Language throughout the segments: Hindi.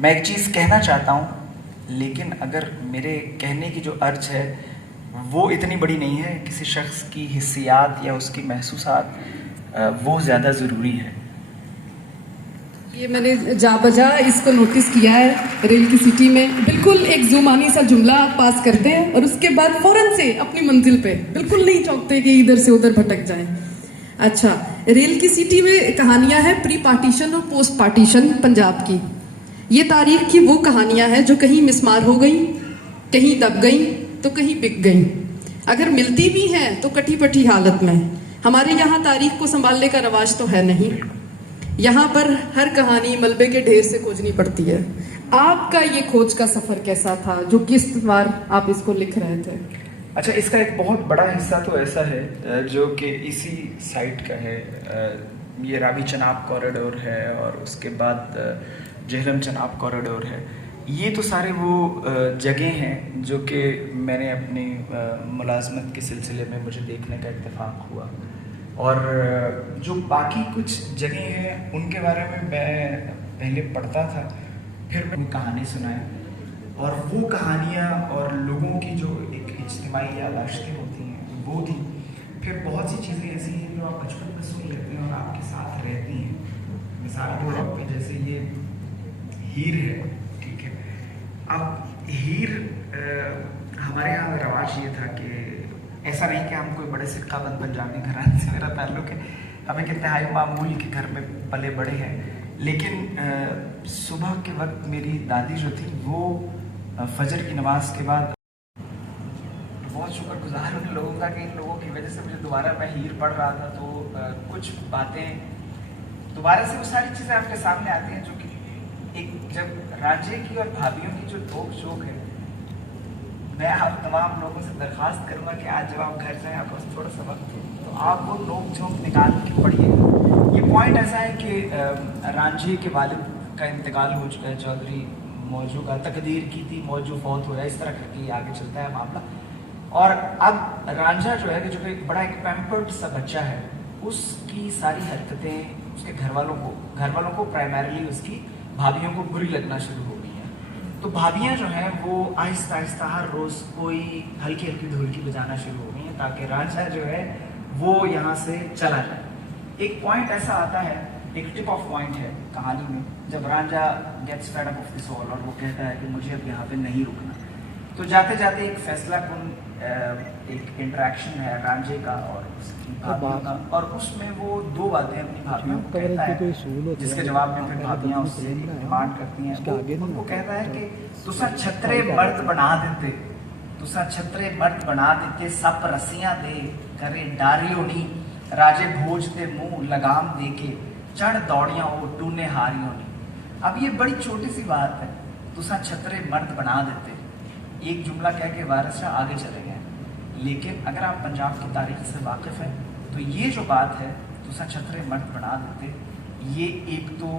मैं एक चीज़ कहना चाहता हूँ, लेकिन अगर मेरे कहने की जो अर्ज है वो इतनी बड़ी नहीं है, किसी शख्स की हिस्सियात या उसकी महसूसात वो ज़्यादा ज़रूरी है। ये मैंने जा बजा इसको नोटिस किया है रेल की सिटी में। बिल्कुल एक जुमानी सा जुमला आप पास करते हैं और उसके बाद फौरन से अपनी मंजिल पे, बिल्कुल नहीं चौंकते कि इधर से उधर भटक जाएं। अच्छा, रेल की सिटी में कहानियां हैं प्री पार्टीशन और पोस्ट पार्टीशन पंजाब की। ये तारीख की वो कहानियां हैं जो कहीं मिसमार हो गई, कहीं दब गई तो कहीं बिक गई। अगर मिलती भी हैं तो कटी पटी हालत में। हमारे यहाँ तारीख को संभालने का रवाज तो है नहीं। यहाँ पर हर कहानी मलबे के ढेर से खोजनी पड़ती है। आपका ये खोज का सफर कैसा था, जो किस बार आप इसको लिख रहे थे? अच्छा, इसका एक बहुत बड़ा हिस्सा तो ऐसा है जो कि इसी साइट का है। ये रावी चनाब कॉरिडोर है और उसके बाद जेहलम चनाब कॉरिडोर है। ये तो सारे वो जगह हैं जो कि मैंने अपनी मुलाजमत के सिलसिले में मुझे देखने का इत्तेफाक हुआ। और जो बाकी कुछ जगह हैं उनके बारे में मैं पहले पढ़ता था, फिर मैं कहानी सुनाई, और वो कहानियाँ और लोगों की जो एक इज्तिमाई यादाश्तें होती हैं वो थी। फिर बहुत सी चीज़ें ऐसी हैं जो आप बचपन में सुन लेते हैं और आपके साथ रहती हैं। मिसाल के तौर पे जैसे ये हीर है, ठीक है। अब हीर हमारे यहाँ रवाज ये था कि ऐसा नहीं कि हम कोई बड़े सिक्का बंद पंजाबी घराने से मेरा ताल्लुक है, हम एक इंतहाई मामूल के घर में पले बड़े हैं। लेकिन सुबह के वक्त मेरी दादी जो थी वो फजर की नमाज के बाद, बहुत शुक्रगुजार उन लोगों का कि इन लोगों की वजह से मुझे दोबारा, मैं हीर पढ़ रहा था तो कुछ बातें दोबारा से वो सारी चीज़ें आपके सामने आती हैं जो कि एक, जब राजे की और भाभीियों की जो नोक झोंक है। मैं आप तमाम लोगों से दरख्वास्त करूंगा कि आज जब आप घर जाएं, आपके पास थोड़ा सा वक्त हो तो आप वो नोक झोंक निकाल के पढ़िए। ये पॉइंट ऐसा है कि रांझे के वालिद का इंतकाल हो चुका है, चौधरी मौजू का, तकदीर की थी मौजू फौत हो जाए, इस तरह करके आगे चलता है मामला। और अब रांझा जो है कि जो एक बड़ा एक पैम्पर्ड सा बच्चा है, उसकी सारी हरकतें उसके घर वालों को प्राइमरीली उसकी भाभीियों को बुरी लगना शुरू हो गई हैं। तो भाभीियाँ जो हैं वो आहिस्ता आहिस्ता हर रोज़ कोई हल्की हल्की ढोलकी बजाना शुरू हो गई हैं ताकि रांझा जो है वो यहाँ से चला जाए। एक पॉइंट ऐसा आता है, एक टिप ऑफ पॉइंट है कहानी में, जब Ranjha gets fed up of the soul और वो कहता है कि मुझे अब यहाँ पे नहीं रुकना। तो जाते जाते एक फैसला कुन एक इंटरेक्शन है रांझे का और उसकी भाभियों का, और उसमें वो दो बातें अपनी भाभियों को कहता है, जिसके जवाब में फिर भाभियाँ उससे डिमांड करती हैं। वो उनको कहता है कि तुसा छतरे मर्द बना देते, तुसा छतरे मर्द बना देते, सप रस्सियाँ दे करे डारियो नी, राजे भोज ते मुँह लगाम दे के चढ़ दौड़ियाँ वो टूने हारियों नी। अब ये बड़ी छोटी सी बात है, तुसा छतरे मर्द बना देते, एक जुमला कह के वारिस शाह आगे चले गए। लेकिन अगर आप पंजाब की तारीख से वाकिफ़ हैं तो ये जो बात है तुसा छतरे मर्द बना देते, ये एक तो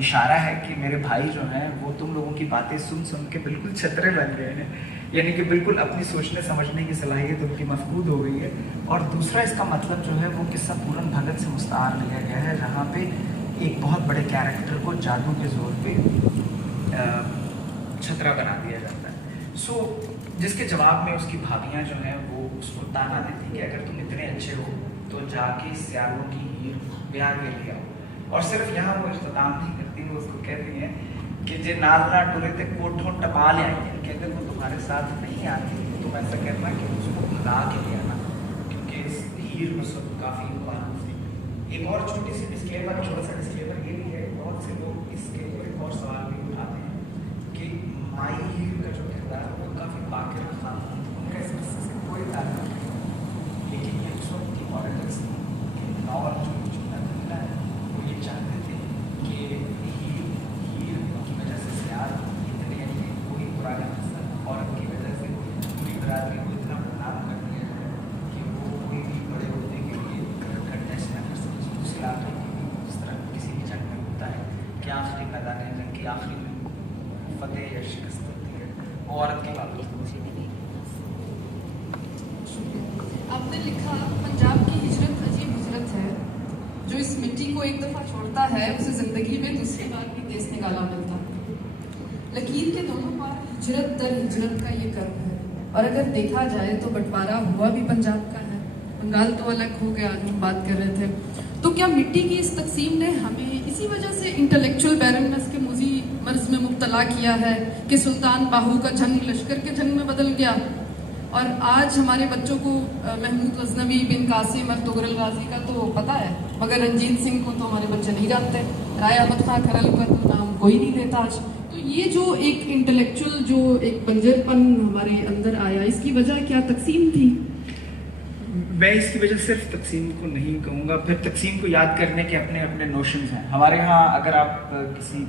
इशारा है कि मेरे भाई जो हैं वो तुम लोगों की बातें सुन सुन के बिल्कुल छतरे बन गए हैं, यानी कि बिल्कुल अपनी सोचने समझने की सलाहियत उनकी मफकूद हो गई है। और दूसरा इसका मतलब जो है वो किस्सा पूरन भगत से मुस्तार लिया गया है, जहाँ पे एक बहुत बड़े कैरेक्टर को जादू के जोर पे छतरा बना दिया जाता है। सो जिसके जवाब में उसकी भाभियाँ जो हैं वो उसको ताना देती कि अगर तुम इतने अच्छे हो तो जाके सियालों की हीर ब्याह के लिए आओ। और सिर्फ यहाँ वो इख्तिताम नहीं करती, वो उसको कहती हैं कि जे नाल ना टुरे थे कोठों टपा ले आई, कि अगर वो तुम्हारे साथ नहीं आती तो तुम ऐसा करना कि उसको भगा के ले आना, क्योंकि इस हीर में सब काफ़ी मालूम थी। एक और छोटी सी डिस्क्लेमर, छोटा सा डिस्क्लेमर ये भी है, बहुत से लोग इसके एक और सवाल भी उठाते हैं कि माई हीर का जो किरदार है वो काफ़ी बाकिर था, उनका इस किस्से से कोई ताल्लुक नहीं। लेकिन ये उस वक्त की ऑडिटर्स नॉवल जो लिखना है वो ये चाहते थे कि हीर की वजह से सियार इतने कोई पुराने औरत की वजह से पूरी बरादरी को इतना बदनाम कर दिया है कि वो कोई भी बड़े होने के लिए कंटेस्ट न कर सके। दूसरी आखिरी जिस तरह किसी भी जंग में होता है कि आखिरी मैदान जंग की आखिरी में फतेह या शिकस्त होती है, वो औरत की बात होती है। आपने लिखा पंजाब की हिजरत अजीब हिजरत है, जो इस मिट्टी को एक दफ़ा छोड़ता है उसे ज़िंदगी में दूसरी बार भी देश निकाला मिलता। हिजरत दर हिजरत का ये कर्म है। और अगर देखा जाए तो बंटवारा हुआ भी पंजाब का है, बंगाल तो अलग हो गया, आज हम बात कर रहे थे। तो क्या मिट्टी की इस तकसीम ने हमें इसी वजह से इंटेलेक्चुअल बैरननेस के मूजी मर्ज में मुब्तला किया है कि सुल्तान बाहू का जंग लश्कर के जंग में बदल गया? और आज हमारे बच्चों को महमूद गजनवी, बिन कासिम और तुगरल गाजी का तो पता है, मगर रंजीत सिंह को तो हमारे बच्चे नहीं जानते, राय अहमद खां खरल का तो नाम कोई नहीं लेता आज। तो ये जो एक इंटेलेक्चुअल जो एक बंजरपन हमारे अंदर आया, इसकी वजह क्या तकसीम थी? मैं इसकी वजह सिर्फ तकसीम को नहीं कहूँगा, फिर तकसीम को याद करने के अपने अपने नोशंस हैं। हमारे यहाँ अगर आप किसी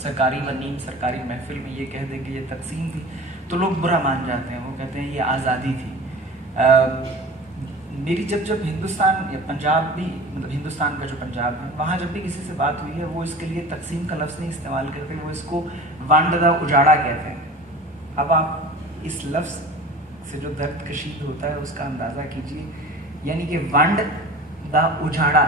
सरकारी व नीम सरकारी महफिल में ये कह दें कि ये तकसीम थी तो लोग बुरा मान जाते हैं, वो कहते हैं ये आज़ादी थी। मेरी जब हिंदुस्तान या पंजाब भी, मतलब हिंदुस्तान का जो पंजाब है, वहाँ जब भी किसी से बात हुई है वो इसके लिए तकसीम का लफ्ज़ नहीं इस्तेमाल करते, वो इसको वंड दा उजाड़ा कहते हैं। अब आप इस लफ्ज़ से जो दर्द कशीद होता है उसका अंदाज़ा कीजिए, यानी कि वंड दा उजाड़ा,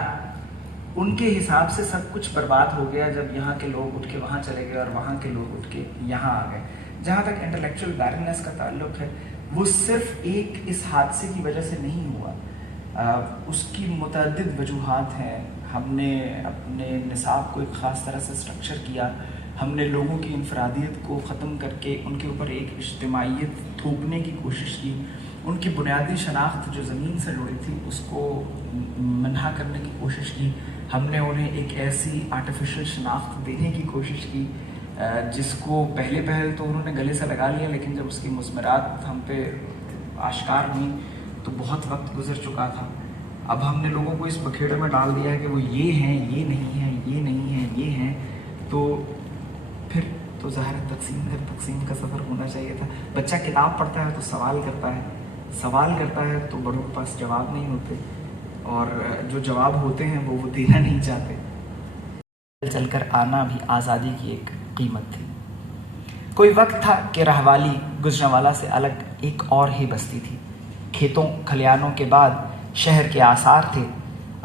उनके हिसाब से सब कुछ बर्बाद हो गया जब यहाँ के लोग उठ के वहाँ चले गए और वहाँ के लोग उठ के यहाँ आ गए। जहाँ तक इंटेलेक्चुअल बैरननेस का ताल्लुक है, वो सिर्फ एक इस हादसे की वजह से नहीं हुआ, उसकी मुतअद्दिद वजूहात हैं। हमने अपने निसाब को एक ख़ास तरह से स्ट्रक्चर किया, हमने लोगों की इनफरादियत को ख़त्म करके उनके ऊपर एक इज्तिमाइयत थोपने की कोशिश की, उनकी बुनियादी शनाख्त जो ज़मीन से जुड़ी थी उसको मन्हा करने की कोशिश की, हमने उन्हें एक ऐसी आर्टिफिशियल शनाख्त देने की कोशिश की जिसको पहले तो उन्होंने गले से लगा लिया, लेकिन जब उसकी मुज़मरात हम पे आश्कार हुई तो बहुत वक्त गुजर चुका था। अब हमने लोगों को इस बखेड़े में डाल दिया है कि वो ये हैं, ये नहीं हैं, ये नहीं हैं, ये हैं, तो फिर तो ज़ाहिर तकसीम का सफ़र होना चाहिए था। बच्चा किताब पढ़ता है तो सवाल करता है तो बड़ों के पास जवाब नहीं होते, और जो जवाब होते हैं वो देना नहीं चाहते। चलकर आना भी आज़ादी की एक कीमत थी। कोई वक्त था कि रहवाली गुजरांवाला से अलग एक और ही बस्ती थी। खेतों खलियानों के बाद शहर के आसार थे।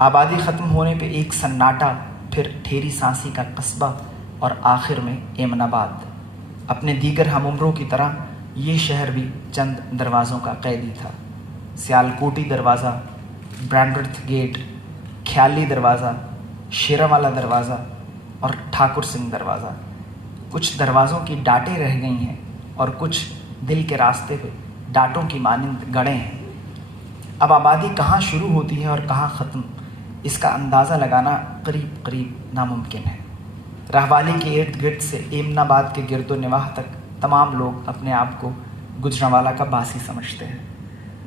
आबादी ख़त्म होने पे एक सन्नाटा, फिर ठेरी सांसी का कस्बा और आखिर में एमनाबाद। अपने दीगर हमउम्रों की तरह ये शहर भी चंद दरवाज़ों का कैदी था। सियालकोटी दरवाज़ा, ब्रैंडवर्थ गेट, ख्याली दरवाज़ा, शेरावाला दरवाज़ा और ठाकुर सिंह दरवाज़ा। कुछ दरवाज़ों की डाटें रह गई हैं और कुछ दिल के रास्ते पे डाटों की मानिंद गड़े हैं। अब आबादी कहाँ शुरू होती है और कहाँ ख़त्म, इसका अंदाज़ा लगाना करीब करीब नामुमकिन है। रहवाली के इर्द गिर्द से एमनाबाद के गिरदो निवाह तक तमाम लोग अपने आप को गुजरांवाला का बासी समझते हैं।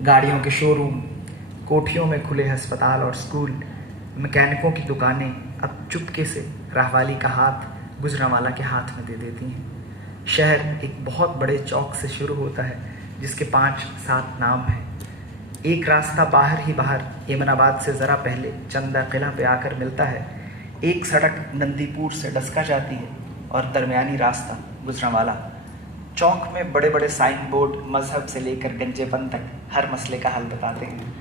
गाड़ियों के शोरूम, कोठियों में खुले अस्पताल और स्कूल, मैकेनिकों की दुकानें अब चुपके से रहवाली का हाथ गुजरांवाला के हाथ में दे देती हैं। शहर एक बहुत बड़े चौक से शुरू होता है जिसके 5-7 नाम हैं। एक रास्ता बाहर एमनाबाद से ज़रा पहले चंदा किला पे आकर मिलता है। एक सड़क नंदीपुर से डस्का जाती है और दरमियानी रास्ता गुजरांवाला। चौक में बड़े बड़े साइन बोर्ड मजहब से लेकर गंजेपन तक हर मसले का हल बताते हैं।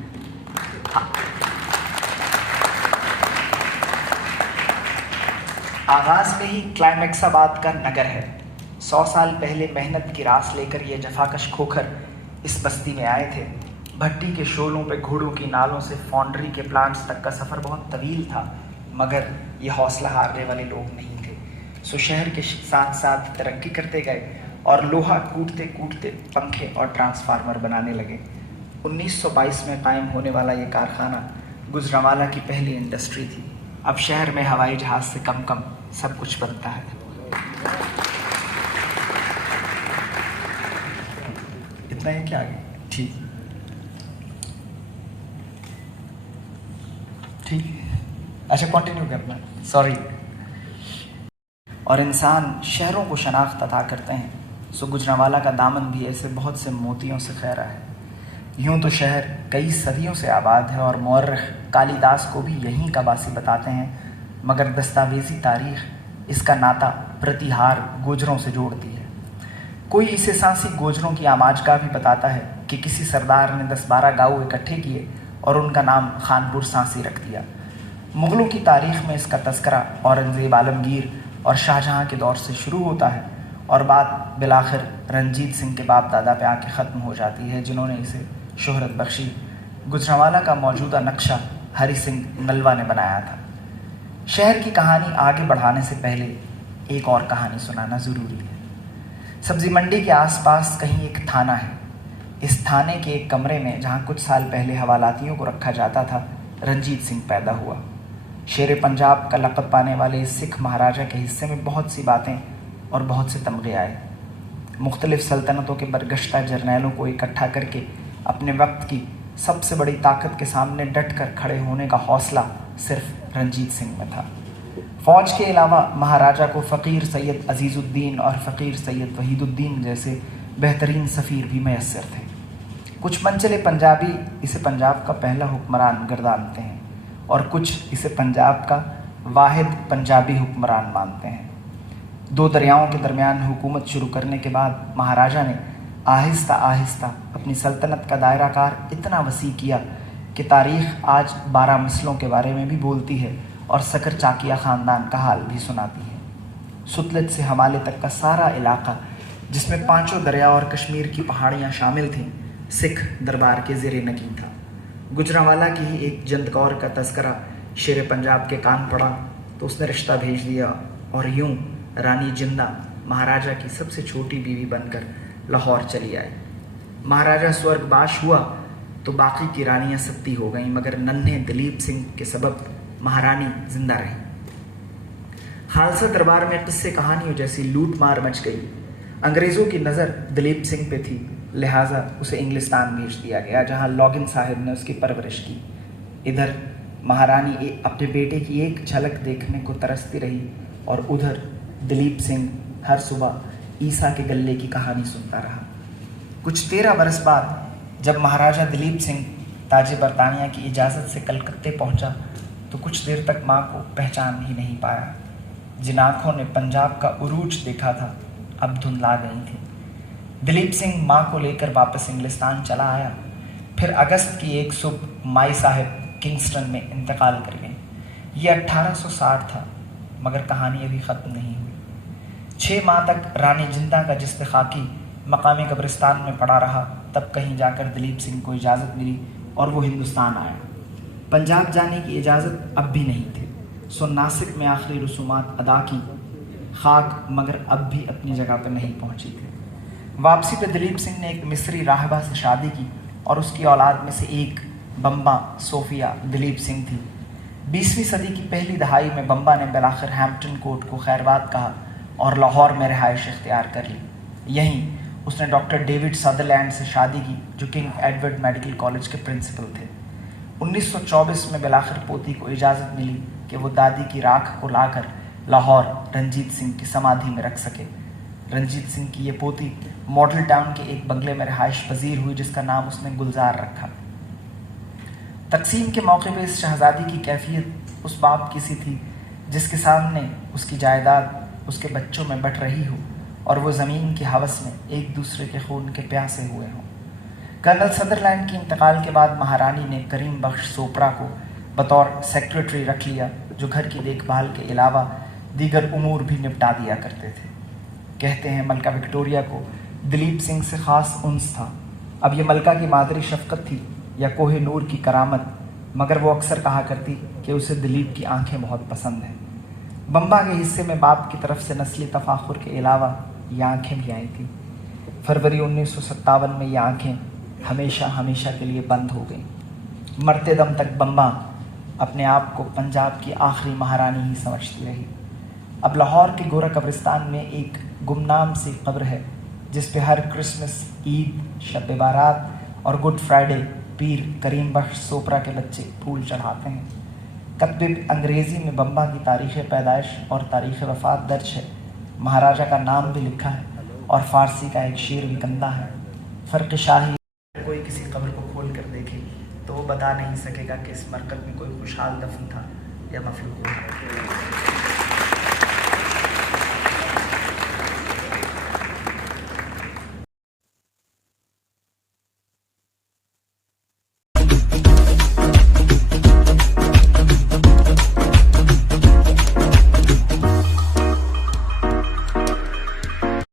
आगाज़ में ही क्लाइमेक्साबाद का नगर है। 100 साल पहले मेहनत की रास लेकर ये जफाकश खोखर इस बस्ती में आए थे। भट्टी के शोलों पे घोड़ों की नालों से फॉन्ड्री के प्लांट्स तक का सफ़र बहुत तवील था, मगर ये हौसला हारने वाले लोग नहीं थे। सो शहर के साथ साथ तरक्की करते गए और लोहा कूटते कूटते पंखे और ट्रांसफार्मर बनाने लगे। 1922 में कायम होने वाला ये कारखाना गुजरांवाला की पहली इंडस्ट्री थी। अब शहर में हवाई जहाज़ से कम सब कुछ बनता है। इतना ही क्या आगे? ठीक अच्छा, कंटिन्यू करना, सॉरी। और इंसान शहरों को शनाख्त अता करते हैं, सो गुजरांवाला का दामन भी ऐसे बहुत से मोतियों से खैरा है। यूँ तो शहर कई सदियों से आबाद है और मौर्ख कालिदास को भी यहीं का बासी बताते हैं, मगर दस्तावेजी तारीख इसका नाता प्रतिहार गोजरों से जोड़ती है। कोई इसे सांसी गोजरों की आमाजगाह भी बताता है कि किसी सरदार ने 10-12 गाँव इकट्ठे किए और उनका नाम खानपुर सांसी रख दिया। मुग़लों की तारीख़ में इसका तस्करा औरंगज़ेब आलमगीर और शाहजहाँ के दौर से शुरू होता है। और बात बिलाखिर रंजीत सिंह के बाप दादा पे आके ख़त्म हो जाती है, जिन्होंने इसे शोहरत बख्शी। गुजरांवाला का मौजूदा नक्शा हरि सिंह नलवा ने बनाया था। शहर की कहानी आगे बढ़ाने से पहले एक और कहानी सुनाना ज़रूरी है। सब्ज़ी मंडी के आसपास कहीं एक थाना है। इस थाने के एक कमरे में, जहाँ कुछ साल पहले हवालातियों को रखा जाता था, रंजीत सिंह पैदा हुआ। शेर पंजाब का लक़ब पाने वाले इस सिख महाराजा के हिस्से में बहुत सी बातें और बहुत से तमगे आए। मुख्तलिफ़ सल्तनतों के बरगश्ता जर्नैलों को इकट्ठा करके अपने वक्त की सबसे बड़ी ताकत के सामने डट कर खड़े होने का हौसला सिर्फ रंजीत सिंह में था। फ़ौज के अलावा महाराजा को फ़कीर सैयद अजीज़ुद्दीन और फ़कीर सैयद वहीदुद्दीन जैसे बेहतरीन सफ़ीर भी मैसर थे। कुछ मनचले पंजाबी इसे पंजाब का पहला हुक्मरान गर्दानते हैं और कुछ इसे पंजाब का वाहिद पंजाबी हुक्मरान मानते हैं। 2 दरियाओं के दरमियान हुकूमत शुरू करने के बाद महाराजा ने आहिस्ता आहिस्ता अपनी सल्तनत का दायराकार इतना वसी किया कि तारीख़ आज 12 मिसलों के बारे में भी बोलती है और सकर चाकिया ख़ानदान का हाल भी सुनाती है। सुतलज से हमाले तक का सारा इलाका, जिसमें 5 दरिया और कश्मीर की पहाड़ियाँ शामिल थीं, सिख दरबार के ज़ेरे नगीं था। गुजरांवाला की ही एक जंदकौर का तस्करा शेर पंजाब के कान पड़ा तो उसने रिश्ता भेज दिया और यूं रानी जिंदा महाराजा की सबसे छोटी बीवी बनकर लाहौर चली आई। महाराजा स्वर्गवास हुआ तो बाकी की रानियां सत्ती हो गईं, मगर नन्हे दिलीप सिंह के सबब महारानी जिंदा रही। खालसा दरबार में किस्से कहानियों जैसी लूट मार मच गई। अंग्रेज़ों की नज़र दिलीप सिंह पे थी, लिहाजा उसे इंग्लिस्तान भेज दिया गया, जहां लॉगिन साहिब ने उसकी परवरिश की। इधर महारानी अपने बेटे की एक झलक देखने को तरसती रही और उधर दिलीप सिंह हर सुबह ईसा के गले की कहानी सुनता रहा। कुछ 13 बरस बाद जब महाराजा दिलीप सिंह ताज बरतानिया की इजाज़त से कलकत्ते पहुंचा तो कुछ देर तक माँ को पहचान ही नहीं पाया। जिन आँखों ने पंजाब का उरूज देखा था, अब धुंधला गई थी। दिलीप सिंह माँ को लेकर वापस इंग्लिस्तान चला आया। फिर अगस्त की एक सुबह माई साहिब किंगस्टन में इंतकाल कर गई। ये 1860 था, मगर कहानी अभी ख़त्म नहीं हुई। 6 माह तक रानी जिंदा का जिस्म खाकी मकामी कब्रिस्तान में पड़ा रहा। तब कहीं जाकर दिलीप सिंह को इजाज़त मिली और वो हिंदुस्तान आया। पंजाब जाने की इजाज़त अब भी नहीं थी, सो नासिक में आखिरी रसूमात अदा की। खाक मगर अब भी अपनी जगह पर नहीं पहुंची थी। वापसी पे दिलीप सिंह ने एक मिस्री राहबा से शादी की और उसकी औलाद में से एक बम्बा सोफिया दिलीप सिंह थी। 20वीं सदी की पहली दहाई में बम्बा ने बिलाखिर हैम्पटन कोर्ट को खैरबाद कहा और लाहौर में रिहाइश इख्तियार कर ली। यहीं उसने डॉक्टर डेविड सदरलैंड से शादी की, जो किंग एडवर्ड मेडिकल कॉलेज के प्रिंसिपल थे। 1924 में बिलाखिर पोती को इजाज़त मिली कि वो दादी की राख को लाकर लाहौर रंजीत सिंह की समाधि में रख सके। रंजीत सिंह की ये पोती मॉडल टाउन के एक बंगले में रिहाइश पजीर हुई, जिसका नाम उसने गुलजार रखा। तकसीम के मौके पर इस शहजादी की कैफियत उस बाप की सी थी जिसके सामने उसकी जायदाद उसके बच्चों में बट रही हो और वो ज़मीन की हवस में एक दूसरे के खून के प्यासे हुए हों। कर्नल सदरलैंड के इंतकाल के बाद महारानी ने करीम बख्श सोपड़ा को बतौर सेक्रेटरी रख लिया, जो घर की देखभाल के अलावा दीगर उमूर भी निपटा दिया करते थे। कहते हैं मलका विक्टोरिया को दिलीप सिंह से ख़ास उन्स था। अब ये मलका की मादरी शफ़क़त थी या कोहे नूर की करामत, मगर वो अक्सर कहा करती कि उसे दिलीप की आंखें बहुत पसंद हैं। बम्बा के हिस्से में बाप की तरफ से नस्ली तफाखुर के अलावा ये आँखें भी आई थी। फरवरी 1957 में ये आँखें हमेशा हमेशा के लिए बंद हो गईं। मरते दम तक बम्बा अपने आप को पंजाब की आखिरी महारानी ही समझती रही। अब लाहौर के गोरा कब्रिस्तान में एक गुमनाम सी कब्र है जिस पे हर क्रिसमस, ईद, शब बारात और गुड फ्राइडे पीर करीम बख्श सोपरा के बच्चे फूल चढ़ाते हैं। कतबे अंग्रेज़ी में बम्बा की तारीख़ पैदाइश और तारीख़ वफ़ात दर्ज है। महाराजा का नाम भी लिखा है और फ़ारसी का एक शेर भी कंदा है। फ़र्क शाही कोई किसी कब्र को खोल कर देखे तो वो बता नहीं सकेगा कि इस मरकत में कोई खुशहाल दफन था या मफलूक।